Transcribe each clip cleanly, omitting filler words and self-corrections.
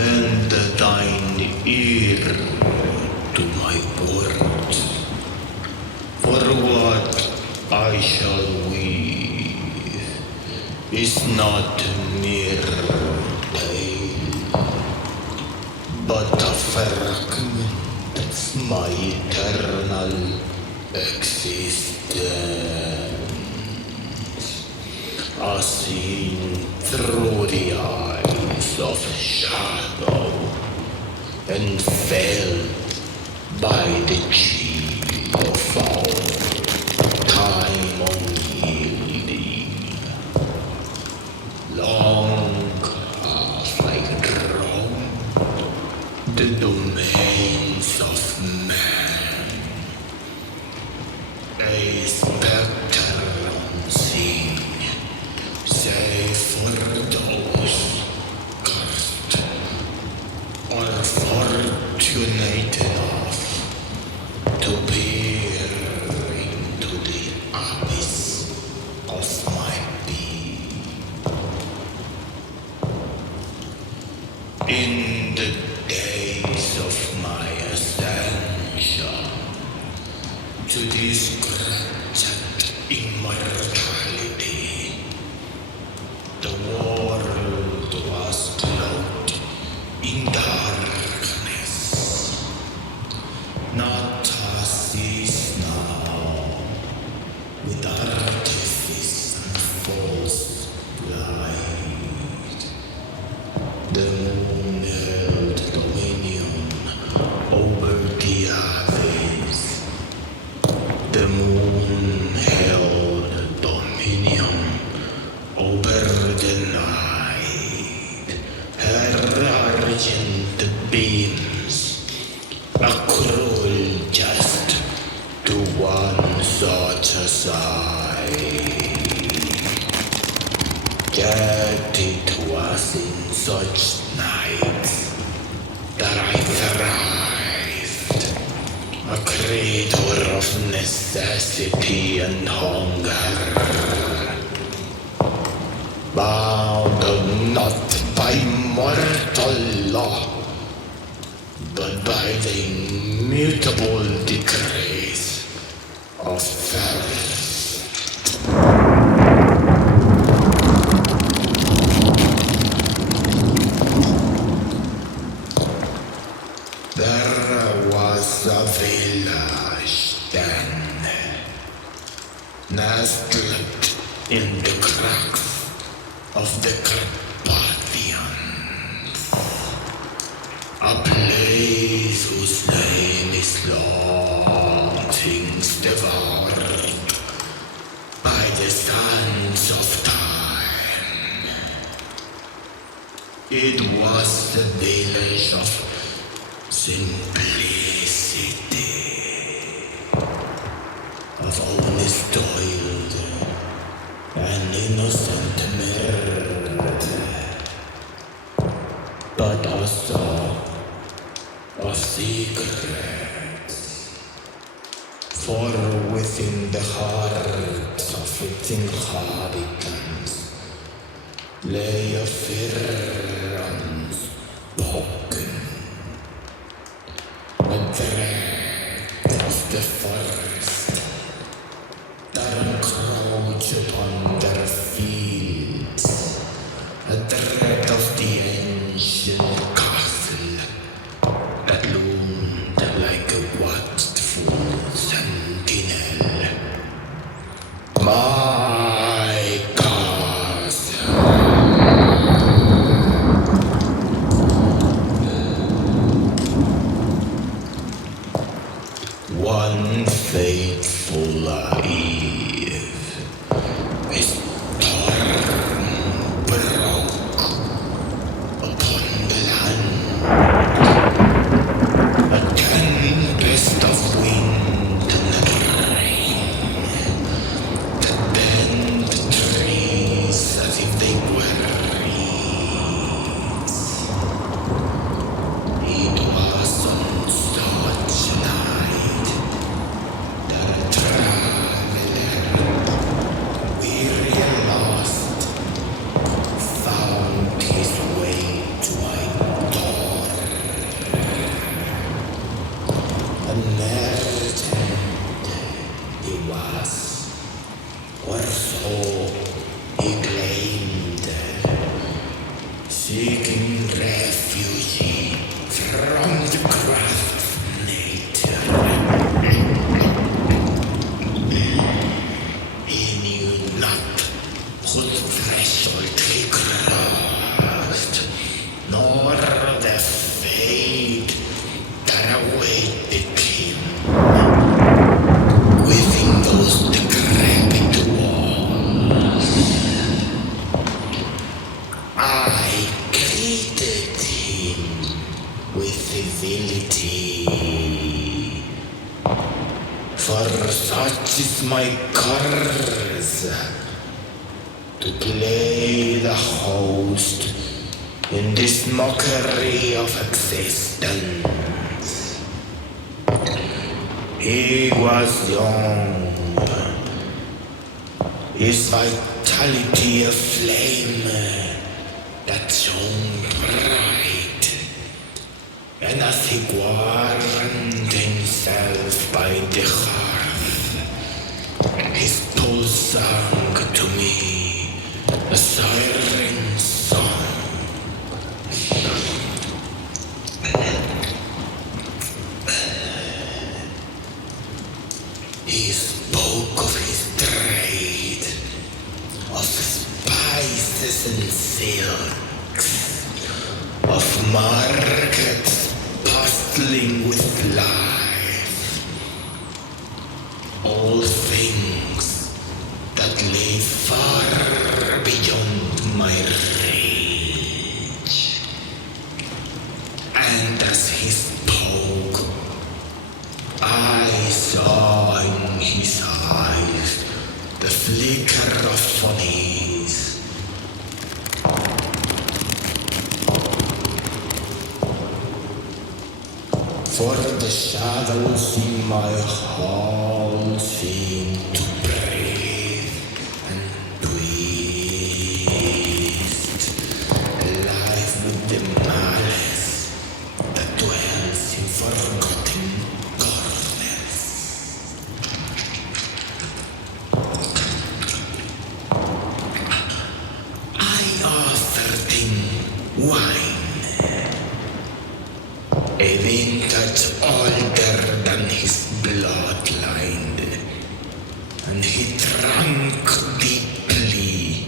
Lend thine ear to my words, for what I shall weave is not mere tale, but a fragment of my eternal existence, as seen through the eyes of shadow and felt by the chill of our time unyielding. Long have I roamed the domains of man, a spectre unseen, save for those cursed or fortunate enough to peer into the abyss of my being. In the days of my ascension to this great immortality, the world was cloaked in darkness, not as is now, with artifice and false light. The moon held dominion over the abyss. The moon held dominion over the night. Her argent beams, a cruel jest to one such as I. Yet it was in such nights that I thrived, a creature of necessity and hunger, bound not by mortal law, but by the immutable decrees of thirst. There was a village then, nestled in the cracks of the Carpathians, a place whose name is long since devoured by the sands of time. It was the village of simplicity, of honest toil and innocent mirth, but also of secrets. For within the hearts of its inhabitants lay a fear unspoken, a dread of the forest that encroach upon their fields, a dread of the ancient castle that loomed like a watchful sentinel. My castle. civility. For such is my curse, to play the host in this mockery of existence. He was young, his vitality a flame that shone bright, and as he warmed himself by the hearth, his pulse sang to me a siren song. He spoke of his trade, of spices and silks, of markets bustling with life, all things that lay far beyond my reach. And as he spoke, I saw in his eyes the flicker of unease. For the shadows in my hall seemed to breathe and twist, alive with the malice that dwells in forgotten corners. I offered him wine, a vintage older than his bloodline, and he drank deeply.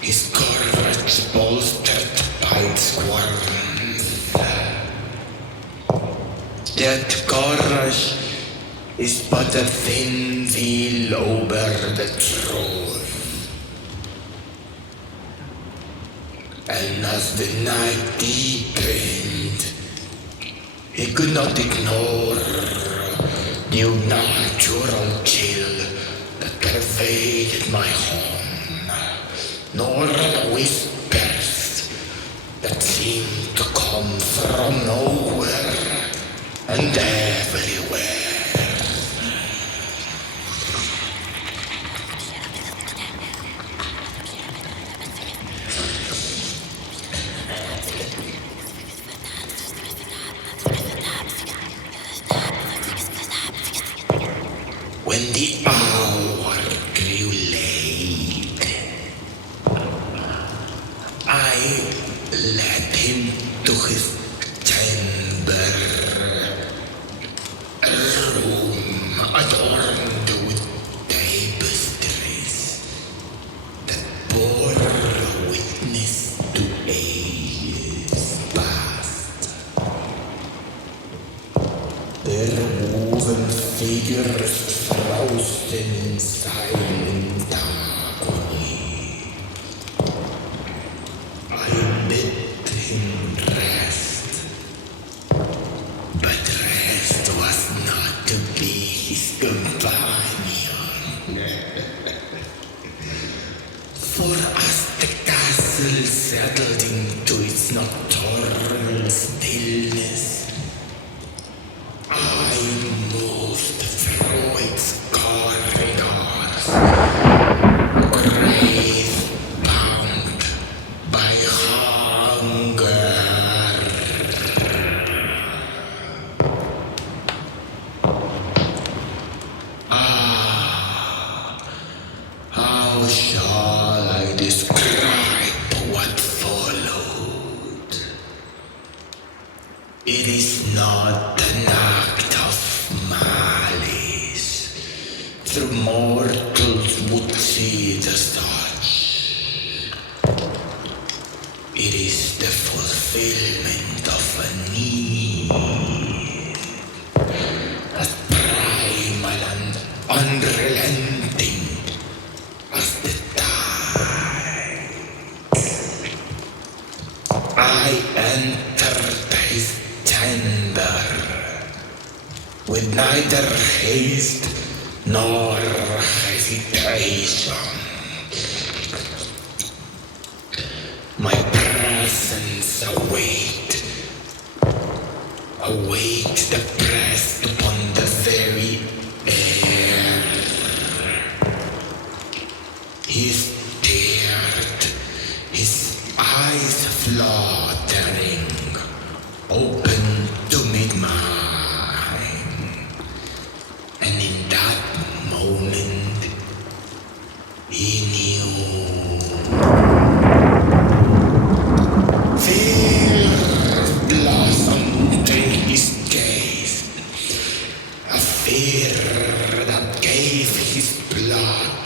His courage bolstered by its warmth. That courage is but a thin veil over the truth. And as the night deepened, he could not ignore the unnatural chill that pervaded my home, nor the whispers that seemed to come from nowhere and everywhere. When the hour grew late, I led him to his chamber, a room adorned with tapestries that bore witness to ages past. Their woven figures frozen in silent agony. I bid him rest, but rest was not to be his companion. For as the castle settled into its nocturnal stillness, I moved through its corridors, grave-bound by hunger. How shall I describe what followed? It is not an act of malice, through mortals would see it as such. It is the fulfillment of a need, as primal and unrelenting neither haste nor hesitation. My presence await the pressed upon the very air. He stared, his eyes fluttering, open to meet mine. And in that moment, he knew. Fear blossomed in his gaze, a fear that gave his blood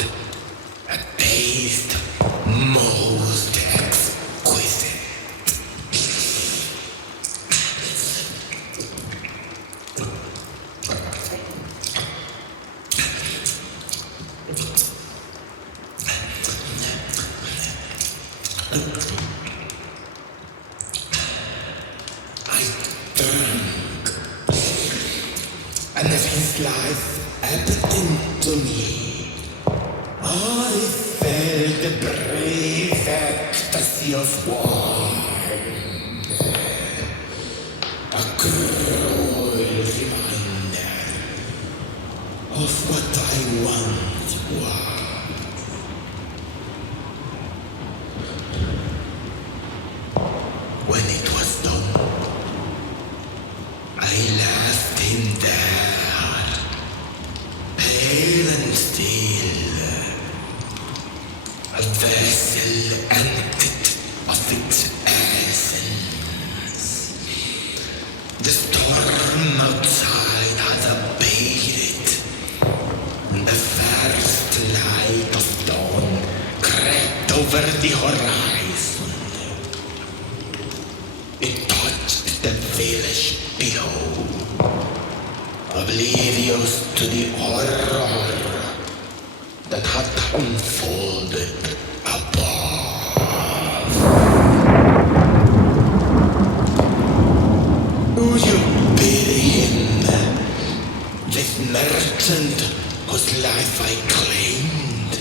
a taste most exquisite. I turned, and as his life ebbed into me, I felt the brave ecstasy of wine, a cruel reminder of what I once was. When it was done, I left him there, pale and still, a vessel emptied of its essence. The storm outside had abated, and the first light of dawn crept over the horizon. It touched the village below, oblivious to the horror that had unfolded above. Would you pity him, this merchant whose life I claimed?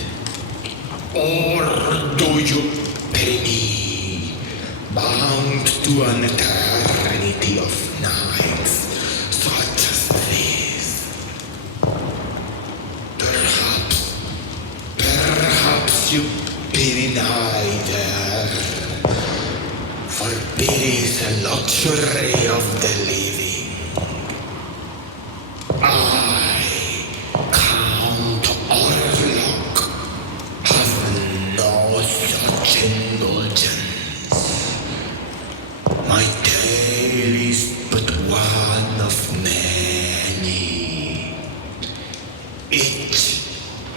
Or do you pity me, bound to an eternity of nights such as this? Perhaps you pity neither, for pity is a luxury of the living. I, Count Orlok, have no such indulgence. My tale is but one of many, each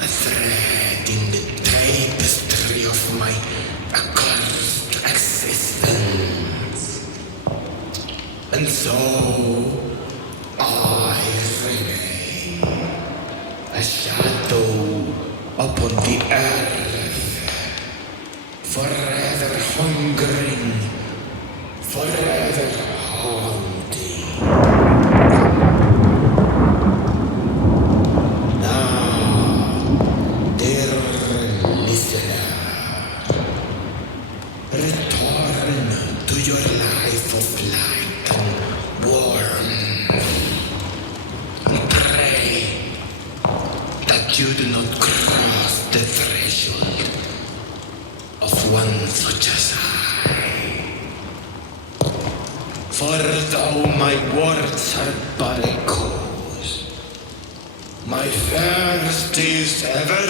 a thread in the tapestry of my accursed existence. And so I remain a shadow upon the earth, forever hungering, forever haunting. Now, dear listener, return to your life of light and warmth, and pray that you do not cross the threshold of one such as I. For though my words are but echoes, my thirst is ever